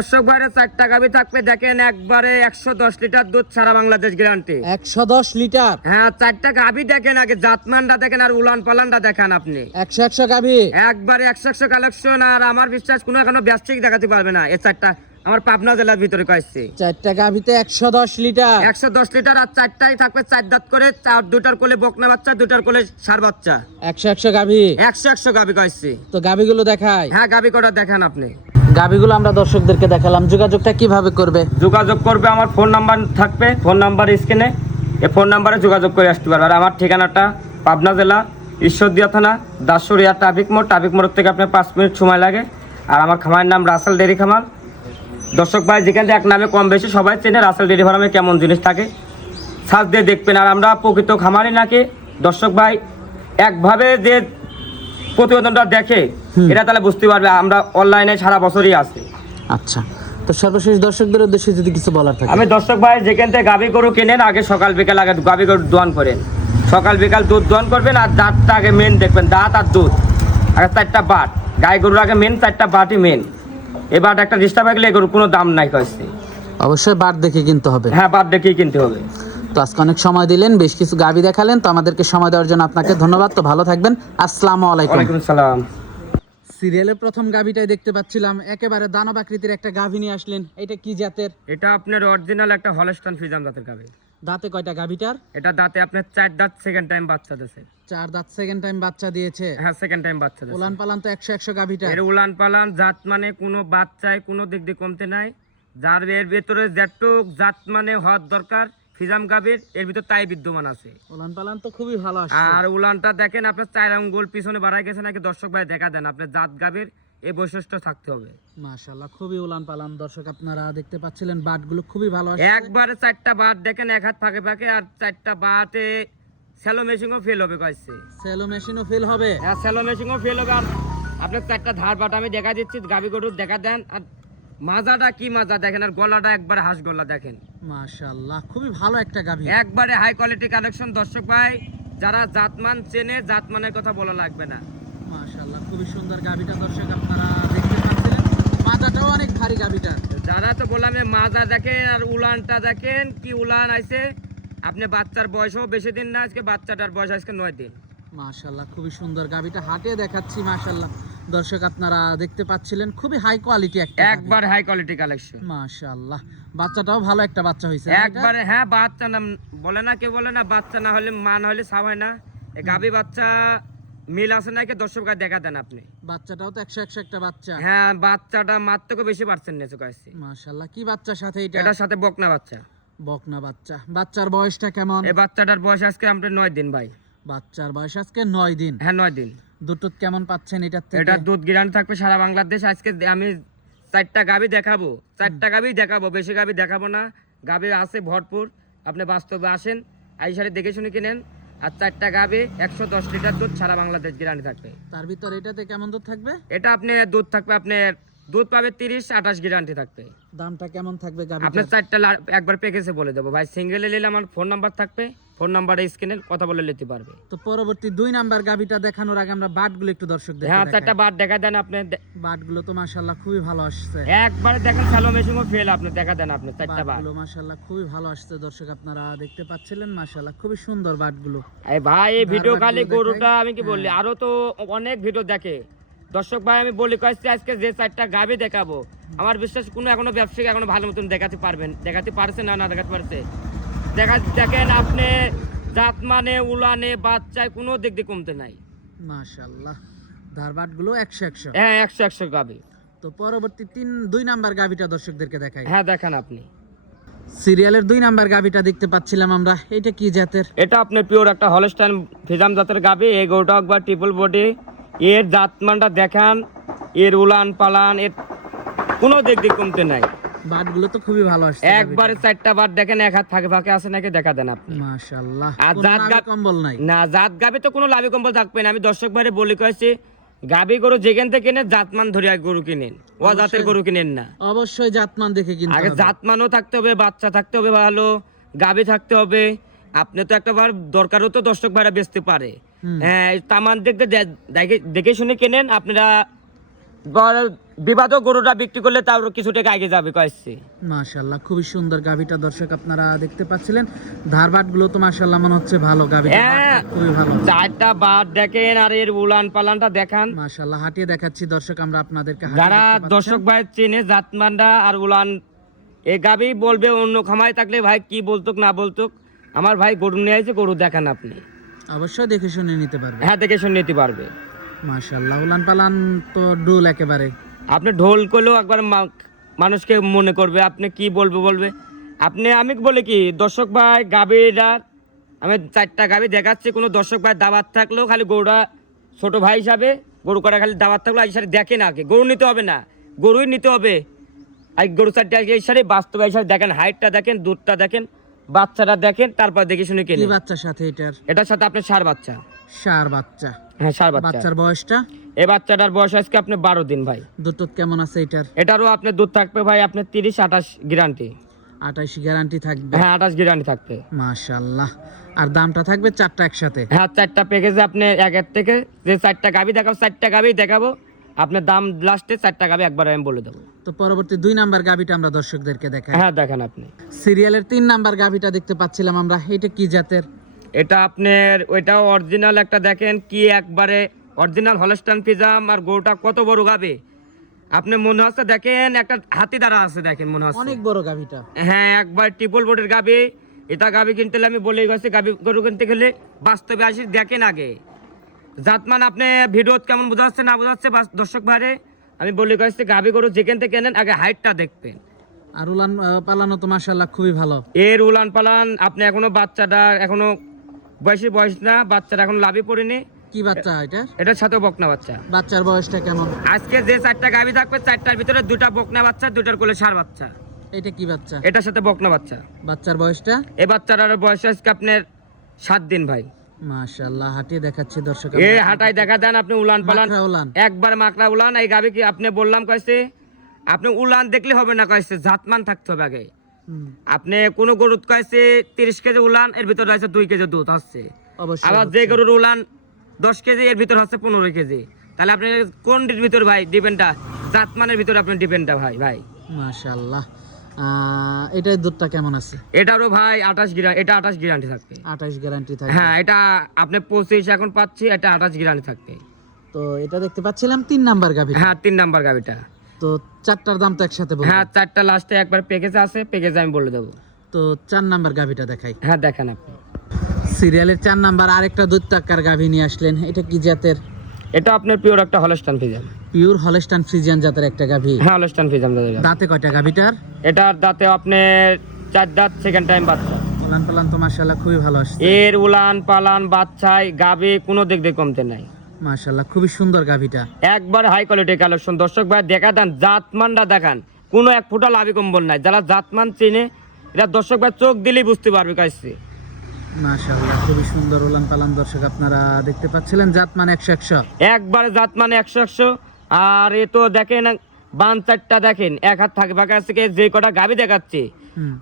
দর্শক ভাইরা 4টা গাভী থাকবে, দেখেন একবারে 110 লিটার দুধ, সারা বাংলাদেশ গ্যারান্টি। 110 লিটার? হ্যাঁ, 4টা গাভী দেখেন, আগে জাতমানটা দেখেন আর উলান পালানটা দেখেন আপনি। 100 গাভী একবারে 100 কালেকশন। আর আমার বিশ্বাস কোনো এখনো ব্যবসায়িক দেখাতে পারবে না। এই 4টা আমার পাবনা জেলার ভিতরে কয়েছে। 4টা গাভীতে 110 লিটার। 110 লিটার। আর 4টাই থাকবে 4 দাঁত করে, 2টার কোলে বকনা বাচ্চা, 2টার কোলে ষাঁড় বাচ্চা। 100 গাভী? 100 গাভী কয়েছে। তো গাভীগুলো দেখাই। হ্যাঁ, গাভী কটা দেখেন আপনি। গাভীগুলো আমরা দর্শকদেরকে দেখালাম, যোগাযোগটা কিভাবে করবে? যোগাযোগ করবে, আমার ফোন নাম্বার থাকবে, ফোন নাম্বার স্ক্রিনে, এই ফোন নাম্বারে যোগাযোগ করে আসতে পারবে। আর আমার ঠিকানাটা পাবনা জেলা ঈশ্বরদীয়া থানা দাসুরিয়া ট্রাফিক মোড় থেকে আপনার 5 মিনিট সময় লাগে। আর আমার খামারের নাম রাসেল ডেয়ারি খামার। দর্শক ভাই যেখান থেকে এক নামে কম বেশি সবাই চেনে, রাসেল ডেয়ারি ফার্মে কেমন জিনিস থাকে সার্চ দিয়ে দেখবেন। আর আমরা প্রকৃত খামারি নাকি দর্শক ভাই একভাবে যে প্রতিবেদনটা দেখে এটা তাহলে বুঝতে পারবে আমরা অনলাইনে সারা বছরই আছি। আচ্ছা, তো সর্বশেষ দর্শকদের উদ্দেশ্যে যদি কিছু বলার থাকে। আমি দর্শক ভাই যেখান থেকে গাভী গরু কেনেন, আগে সকাল বিকাল আগে গাভী গরু দোয়ান করেন, সকাল বিকাল দুধ দোয়ান করবেন। আর দাঁতটা আগে মেন দেখবেন, দাঁত আর দুধ আগে 4টা বাট, গাই গরুর আগে মেন 4টা বাটই মেন। এই বাট একটা ডিস্টার্ব হয়ে গেলে এই গরুর কোনো দাম নাই কয়েছে। অবশ্যই বাট দেখে কিনতে হবে। হ্যাঁ, বাট দেখেই কিনতে হবে। তো আজকে অনেক সময় দিলেন, বেশ কিছু গাভী দেখালেন, তো আমাদেরকে সময় দেওয়ার জন্য আপনাকে ধন্যবাদ। তো ভালো থাকবেন, আসসালামু আলাইকুম। ওয়ালাইকুম সালাম। সিরিয়ালের প্রথম গাভীটাই দেখতে পাচ্ছিলাম, একেবারে দানব আকৃতির একটা গাভী নিয়ে আসলেন। এটা কি জাতের? এটা আপনার অরিজিনাল একটা হলস্টাইন ফ্রিজিয়ান জাতের গাভী। দাঁতে কয়টা গাভীটার? এটা দাঁতে আপনার 4 দাঁত, সেকেন্ড টাইম বাচ্চা দিয়েছে। 4 দাঁত, সেকেন্ড টাইম বাচ্চা দিয়েছে। হ্যাঁ, সেকেন্ড টাইম বাচ্চা দিয়েছে। উলান পালান তো 100 গাভীটার। এর উলান পালান জাত মানে কোনো বাচ্চায় কোনো দিক দিয়ে কমতে নাই। যার এর ভিতরে যেটুক জাত মানে হওয়ার দরকার ফিজাম গাভীর, এর ভিতর তাই বিদ্যমান আছে। উলান পালান তো খুবই ভালো আসছে। আর উলানটা দেখেন আপনার 4 আঙ্গুল পিছনে বাড়াই গেছে নাকি দর্শক ভাই দেখা দেন, আপনার জাত গাভীর এই বৈশিষ্ট্য থাকতে হবে। মাশাআল্লাহ, খুবই উলান পালান। দর্শক আপনারা দেখতে পাচ্ছিলেন, বাটগুলো খুবই ভালো আসছে। একবারে 4টা বাট দেখেন, এক হাত ফাঁকে ফাঁকে। আর 4টা বাটে স্যালো মেশিনও ফেল হবে কয়েছে। সেলো মেশিনও ফেল হবে? হ্যাঁ, স্যালো মেশিনও ফেল হবে। আর আপনার 4টা ধার বাট আমি দেখা দিচ্ছি, গাভী গরুর দেখা দেন। আর মাজাটা কি মাজা দেখেন, আর গলাটা একবারে হাঁস গলা দেখেন। মাশাআল্লাহ, খুবই ভালো একটা গাভী। একবারে হাই কোয়ালিটি কালেকশন। দর্শক ভাই যারা জাতমান চেনে, জাতমানের কথা বলা লাগবে না। মাশাআল্লাহ, খুবই সুন্দর গাভীটা। দর্শক আপনারা দেখতে পাচ্ছিলেন, মাথাটাও অনেক ভারী গাভীটার। যারা তো বললাম মাজা দেখেন আর উলানটা দেখেন, কি উলান আইছে। আপনি বাচ্চার বয়সও বেশি দিন না, আজকে বাচ্চাটার বয়স আজকে 9 দিন। মাশাআল্লাহ, খুবই সুন্দর গাভীটা, হাটে দেখাচ্ছি। মাশাআল্লাহ, দর্শক আপনারা দেখতে পাচ্ছিলেন, খুবই হাই কোয়ালিটি একটা। একবার হাই কোয়ালিটি কালেকশন। মাশাআল্লাহ, বাচ্চাটাও ভালো একটা বাচ্চা হয়েছে একবারে। হ্যাঁ, বাচ্চা না বলে না, কে বলে না বাচ্চা না হলে মা না হলে সাব হয় না। এই গাভী বাচ্চা মিল আছে নাকি দর্শক ভাই দেখা দেন আপনি। বাচ্চাটাও তো 100 একটা বাচ্চা। হ্যাঁ, বাচ্চাটা মার থেকেও বেশি পার্সেন্ট নিয়েছে কয়েছে। মাশাআল্লাহ, কি বাচ্চার সাথে এটা? এটার সাথে বকনা বাচ্চা। বকনা বাচ্চা। বাচ্চার বয়সটা কেমন? এই বাচ্চাটার বয়স আজকে আপনার 9 দিন ভাই। বাচ্চার বয়স আজকে 9 দিন। হ্যাঁ, 9 দিন। দুধ কেমন পাচ্ছেন এটার থেকে? এটা দুধ গ্যারান্টি থাকবে সারা বাংলাদেশ। আজকে আমি 4টা গাভী দেখাবো, 4টা গাভী দেখাবো, বেশি গাভী দেখাবো না। গাভী আছে ভরপুর, আপনি বাস্তবে আসেন, আইসারে দেখে শুনে কিনেন। আর 4টা গাভী 110 লিটার দুধ, সারা বাংলাদেশ গ্যারান্টি থাকবে। তার ভিতর এটাতে কেমন দুধ থাকবে? এটা আপনি দুধ থাকবে, আপনার দুধ পাবে 30-28 গ্যারান্টি থাকবে। দামটা কেমন থাকবে গাভীটার? আপনার 4টা একবার প্যাকেজে বলে দেবো ভাই। সিঙ্গেলে নিলে আমার ফোন নাম্বার থাকবে, ফোন নাম্বারে স্ক্রিনে কথা বলে নিতে পারবে। তো পরবর্তী 2 নাম্বার গাভীটা দেখানোর আগে আমরা বাটগুলো একটু দর্শকদের হ্যাঁ, দেখাই। 4টা বাট দেখা দেন আপনি। বাটগুলো তো মাশাআল্লাহ খুবই ভালো আসছে। একবারে দেখেন স্যালো মেশিনও ফেল, আপনি দেখা দেন আপনি 4টা বাট। বাটগুলো মাশাআল্লাহ খুবই ভালো আসছে। দর্শক আপনারা দেখতে পাচ্ছিলেন, মাশাআল্লাহ খুবই সুন্দর বাটগুলো। এই ভাই এই ভিডিও বাটগুলো খালি দেখাই। গরুটা আমি কি বললি, আরো তো অনেক ভিডিও দেখে দর্শক ভাই। আমি বলি কয়েছি আজকে যে 4টা গাভী দেখাবো, আমার বিশ্বাস কোনো এখনো ব্যবসায়িক এখনো ভালো মতন দেখাতে পারছে না দেখাতে পারছে। দেখেন আপনি জাত মানে উলানে বাচ্চায় কোনো দিক দিয়ে কমতে নাই। মাশাআল্লাহ, ধার বাটগুলো 100। হ্যাঁ, 100 গাভী। তো পরবর্তী 2 নাম্বার গাভীটা দর্শকদেরকে দেখাই। হ্যাঁ, দেখেন আপনি। সিরিয়ালের 2 নাম্বার গাভীটা দেখতে পাচ্ছিলাম আমরা, এটা কি জাতের? এটা আপনি পিওর একটা হলস্টাইন ফিজাম জাতের গাভী। এই গরুটা একবার ট্রিপল বডি, এর জাতমানটা দেখান, এর উলান পালান, এর কোনো দিক দিয়ে কমতে নাই। বাটগুলো তো খুবই ভালো আসছে। একবারে 4টা বাট দেখেন, এক হাত ফাঁকে ফাঁকে আছে নাকি দেখা দেন আপনি। মাশাআল্লাহ, আর কোনো জাত লাভি কম্বল নাই? না, জাত গাভী তো কোনো লাভি কম্বল থাকবে না। আমি দর্শক ভাইরে বলি কয়েছি, গাভী গরু যেখান থেকে কিনেন জাতমান ধরিয়া গরু কিনেন, ও জাতের গরু কিনেন না। অবশ্যই জাতমান দেখে কিনতে আগে হবে। জাতমানও থাকতে হবে, বাচ্চা থাকতে হবে ভালো, গাভী থাকতে হবে। আপনি তো একটা বার দরকারও তো দর্শক ভাইরা বেচতে পারে। হ্যাঁ, তামান দেখে শুনে কেনেন আপনারা। বিবাদও গরুটা বিক্রি করলে তাও কিছু টাকা আগে যাবে কয়েছে। মাশাআল্লাহ খুবই সুন্দর গাভিটা দর্শক আপনারা দেখতে পাচ্ছিলেন। ধারবাট গুলো তো মাশাআল্লাহ মনে হচ্ছে ভালো, গাভিটা হ্যাঁ, খুবই ভালো। চারটা বাদ দেখেন আর এর উলান পালানটা দেখান। মাশাআল্লাহ হাঁটিয়ে দেখাচ্ছি দর্শক আমরা আপনাদেরকে। যারা দর্শক ভাই চেনে জাতমানটা আর উলান এই গাবি বলবে অন্য খামায় থাকলে ভাই কি বলতুক না বলতুক, আমার ভাই গরু নিয়ে আসছে, গরু দেখান আপনি অবশ্যই দেখে শুনে নিতে পারবে। হ্যাঁ, দেখে শুনে নিতে পারবে। মাশাআল্লাহ উলান পালান তো ডুল একেবারে। আপনি ঢোল করলেও একবার মানুষকে মনে করবে, আপনি কি বলবে আপনি। আমি বলি কি দর্শক ভাই গাবিটা আমি চারটা গাবি দেখাচ্ছি, কোনো দর্শক ভাই দাবাত থাকলেও খালি গরুটা ছোট ভাই হিসাবে গরু করা খালি দাবাত থাকলেও এই সাথে দেখেন, আগে গরু নিতে হবে না, গরুই নিতে হবে। আর গরু চারটে এই সাথে বাস্তবে এই সাথে দেখেন, হাইটটা দেখেন, দুধটা দেখেন, বাচ্চাটা দেখেন, তারপর দেখে শুনে কি কিনে। বাচ্চার সাথে এটার সাথে আপনার ষাঁড় বাচ্চা। ষাঁড় বাচ্চা? হ্যাঁ, ষাঁড় বাচ্চা। বাচ্চার বয়সটা? এই বাচ্চাটার বয়স আজকে আপনি 12 দিন ভাই। দুধ কেমন আছে এটার? এটারও আপনার দুধ থাকবে ভাই আপনার 30-28 গ্যারান্টি। 28 গ্যারান্টি থাকবে? হ্যাঁ, 28 গ্যারান্টি থাকবে। মাশাআল্লাহ। আর দামটা থাকবে চারটা একসাথে? হ্যাঁ, চারটা প্যাকেজে আপনি একের থেকে যে চারটা গাবি দেখাবো, চারটা গাবি দেখাবো, আপনার দাম লাস্টে চারটা গাবি একবার আমি বলে দেবো। তো পরবর্তী 2 নাম্বার গাভিটা আমরা দর্শকদেরকে দেখাই। হ্যাঁ, দেখেন আপনি সিরিয়ালের 3 নাম্বার গাভিটা দেখতে পাচ্ছিলাম আমরা, এটা কি জাতের? এটা আপনার ওইটাও অরিজিনাল একটা দেখেন কি একবারে অরিজিনাল হলস্টাইন ফ্রিজিয়ান। আর গরুটা কত বড় গাবে আপনি মনে হচ্ছে দেখেন একটা হাতি দ্বারা আছে, দেখেন মনে হচ্ছে অনেক বড় গাভিটা। হ্যাঁ, একবার ট্রিপল বোর্ডের গাবি। এটা গাবি কিনতে হলে আমি বলেই গেছি, গাবি গরু কিনতে গেলে বাস্তবে আসি দেখেন আগে জাতমান। আপনি ভিডিও কেমন বোঝাচ্ছে না বোঝাচ্ছে দর্শক ভাইরে আমি বলে গেছি, গাবি গরু যেখান থেকে কেনেন আগে হাইটটা দেখবেন। আর উলান পালানো তো মাশাআল্লাহ খুবই ভালো। এর উলান পালান আপনি এখনো বাচ্চাটা এখনো বয়স না, বাচ্চাটা এখন লাভই পড়েনি। কি বাচ্চা এটা? এটার সাথে বকনা বাচ্চা। বাচ্চার বয়সটা কেমন? আজকে যে চারটা গাবি থাকবে চারটার ভিতরে দুটা বকনা বাচ্চা, দুটার কোলে ষাঁড় বাচ্চা। এটা কি বাচ্চা? এটার সাথে বকনা বাচ্চা। বাচ্চার বয়সটা? এই বাচ্চাটার বয়স আজকে আপনার 7 দিন ভাই। মাশাআল্লাহ হাঁটিয়ে দেখাচ্ছি দর্শক। এই হাঁটাই দেখা দেন আপনি উলান পালান মাকড়া উলান। একবার মাকড়া উলান। এই গাবি কি আপনি বললাম কয়েছে আপনি উলান দেখলে হবে না, কয়েছে জাতমান থাকতে হবে আগে। আপনি কোন গরুত কয়েছে 30 কেজি উলান, এর ভিতরে রয়েছে 2 কেজি দুধ হচ্ছে। অবশ্যই। আবার যে গরুর উলান 10 কেজি, এর ভিতর হচ্ছে 15 কেজি। তাহলে আপনি কোনটির ভিতর ভাই ডিপেন্ডটা, জাতমানের ভিতর আপনি ডিপেন্ডটা ভাই। মাশাআল্লাহ। এটার দুধটা কেমন আছে? এটারও ভাই 28 গ্যারান্টি। এটা 28 গ্যারান্টি থাকবে। 28 গ্যারান্টি থাকবে? হ্যাঁ, এটা আপনি 25 এখন পাচ্ছি, এটা 28 গ্যারান্টি থাকবে। তো এটা দেখতে পাচ্ছিলাম 3 নাম্বার গাভি। হ্যাঁ, 3 নাম্বার গাভিটা। তো চারটার দাম তো একসাথে বলবো? হ্যাঁ, চারটা লাস্টে একবার প্যাকেজ আছে, প্যাকেজ আমি বলে দেবো। তো 4 নাম্বার গাভিটা দেখাই। হ্যাঁ, দেখেন আপনি সিরিয়ালের 4 নাম্বার আরেকটা দুধ টাক্কার গাভি নিয়ে আসলেন, এটা কি জাতের? এটা আপনার পিওর একটা Holstein Friesian. Pure Holstein Friesian জাতের একটা গাভি? হ্যাঁ, হলস্টাইন ফ্রিজিয়ান। দাঁতে কয়টা গাভিটার? এটার দাঁতে আপনার 4 দাঁত, সেকেন্ড টাইম বাচ্চা। উলান পালান তো মাশাআল্লাহ খুবই ভালো আসছে। এর উলান পালান বাচ্চায় গাবে কোনো দিক দিয়ে কমতে নাই। মাশাআল্লাহ খুবই সুন্দর গাভিটা, একবার হাই কোয়ালিটি কালেকশন। দর্শক ভাই দেখা দেন, জাতমানটা দেখান, কোনো এক ফুটা লাভি কম্বল নাই। যারা জাতমান চিনে এটা দর্শক ভাই চোখ দিলেই বুঝতে পারবে কাছে। মাশাআল্লাহ খুবই সুন্দর উলান পালান দর্শক আপনারা দেখতে পাচ্ছিলেন। জাতমান 100 একবারে জাতমান 100। আর এ তো দেখেন বান চারটা দেখেন, এক হাত থাকবে কাছে যে কটা গাবি দেখাচ্ছে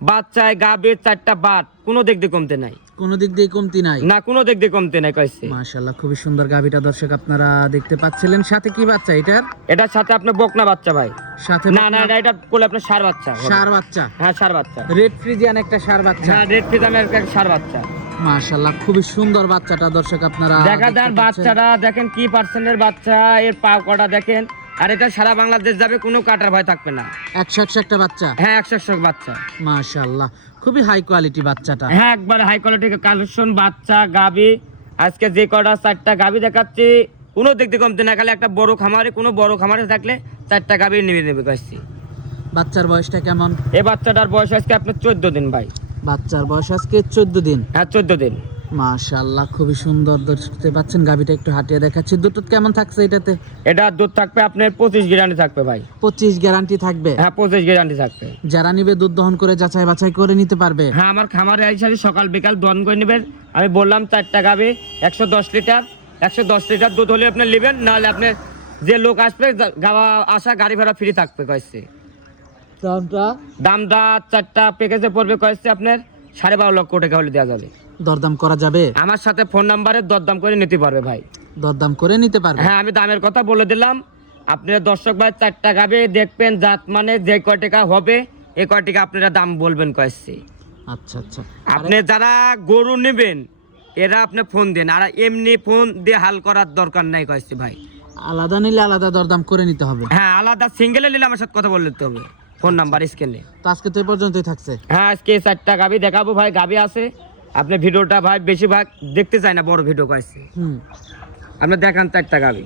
বাচ্চায় গাবে 4টা বাট, কোনো দিক দিয়ে কমতে নাই, কোনো দিক দিয়ে কমতি নাই না কোনো দিক দিয়ে কমতে নাই কইছে। মাশাআল্লাহ খুবই সুন্দর গাভিটা দর্শক আপনারা দেখতে পাচ্ছিলেন। সাথে কি বাচ্চা এটার? এটার সাথে আপনি বকনা বাচ্চা ভাই। সাথে না না, এটা কোলে আপনার ষাঁড় বাচ্চা। ষাঁড় বাচ্চা? হ্যাঁ, ষাঁড় বাচ্চা। রেড ফ্রিজিয়ান একটা ষাঁড় বাচ্চা? হ্যাঁ, রেড ফ্রিজিয়ানের একটা ষাঁড় বাচ্চা। মাশাআল্লাহ খুবই সুন্দর বাচ্চাটা দর্শক আপনারা দেখা দেখতে দেন, পাচ্ছেন। বাচ্চাটা দেখেন কি পার্সেন্টের বাচ্চা, এর পা কটা দেখেন। আর এটা সারা বাংলাদেশ যাবে, কোনো কাটার ভয় থাকবে না। 100 একটা বাচ্চা? হ্যাঁ, 100 বাচ্চা। মাশাআল্লাহ খুবই হাই কোয়ালিটি বাচ্চাটা। হ্যাঁ, একবার হাই কোয়ালিটি কালেকশন বাচ্চা গাবি। আজকে যে কটা 4টা গাবি দেখাচ্ছি কোনো দিক দিয়ে কমতে না। খালি একটা বড় খামারে, কোনো বড় খামারে থাকলে 4টা গাবি নেবে কাছে। বাচ্চার বয়সটা কেমন? এই বাচ্চাটার বয়স আজকে আপনার 14 দিন ভাই। বাচ্চার বয়স আজকে 14 দিন? হ্যাঁ, 14 দিন। মাশাআল্লাহ খুবই সুন্দর দেখতে পাচ্ছেন। গাভিটা একটু হাঁটিয়ে দেখাচ্ছি। দুধ কেমন থাকছে এটাতে? এটা দুধ থাকবে আপনার 25 গ্যারান্টি থাকবে ভাই। 25 গ্যারান্টি থাকবে? হ্যাঁ, 25 গ্যারান্টি থাকবে। যারা নিবে দুধ দহন করে যাচাই বাছাই করে নিতে পারবে? হ্যাঁ, আমার খামারে আইসারি সকাল বিকাল দহন করে নেবেন। আমি বললাম 4টা গাবি 110 লিটার। 110 লিটার দুধ হলে আপনি নেবেন, নাহলে আপনার যে লোক আসবে গাওয়া আসা গাড়ি ভাড়া ফ্রি থাকবে কয়েছে। দামটা 4টা প্যাকেজে পড়বে কয়েছে আপনার 12.5 লক্ষ টাকা হলে দেওয়া যাবে। দরদাম করা যাবে? আমার সাথে ফোন নাম্বারে দরদাম করে নিতে পারবে ভাই। দরদাম করে নিতে পারবে? হ্যাঁ, আমি দামের কথা বলে দিলাম। আপনারা দর্শক ভাই 4টা গাবে দেখবেন, জাত মানে যে কয় টাকা হবে এই কয় টাকা আপনারা দাম বলবেন কয়েছি। আচ্ছা আচ্ছা। আপনি যারা গরু নেবেন এরা আপনি ফোন দেন, আর এমনি ফোন দিয়ে হাল করার দরকার নাই কয়েছি ভাই। আলাদা নিলে আলাদা দরদাম করে নিতে হবে। হ্যাঁ, আলাদা সিঙ্গেলে নিলে আমার সাথে কথা বলতে হবে, ফোন নাম্বার স্ক্রিনে। তো আজকে তো এই পর্যন্তই থাকছে। হ্যাঁ, আজকে 4টা গাবি দেখাবো ভাই, গাবি আছে। আপনি ভিডিওটা ভাই বেশিরভাগ দেখতে চাই না, বড় ভিডিও কয়েছি। হুম। আপনি দেখান 4টা গাবি।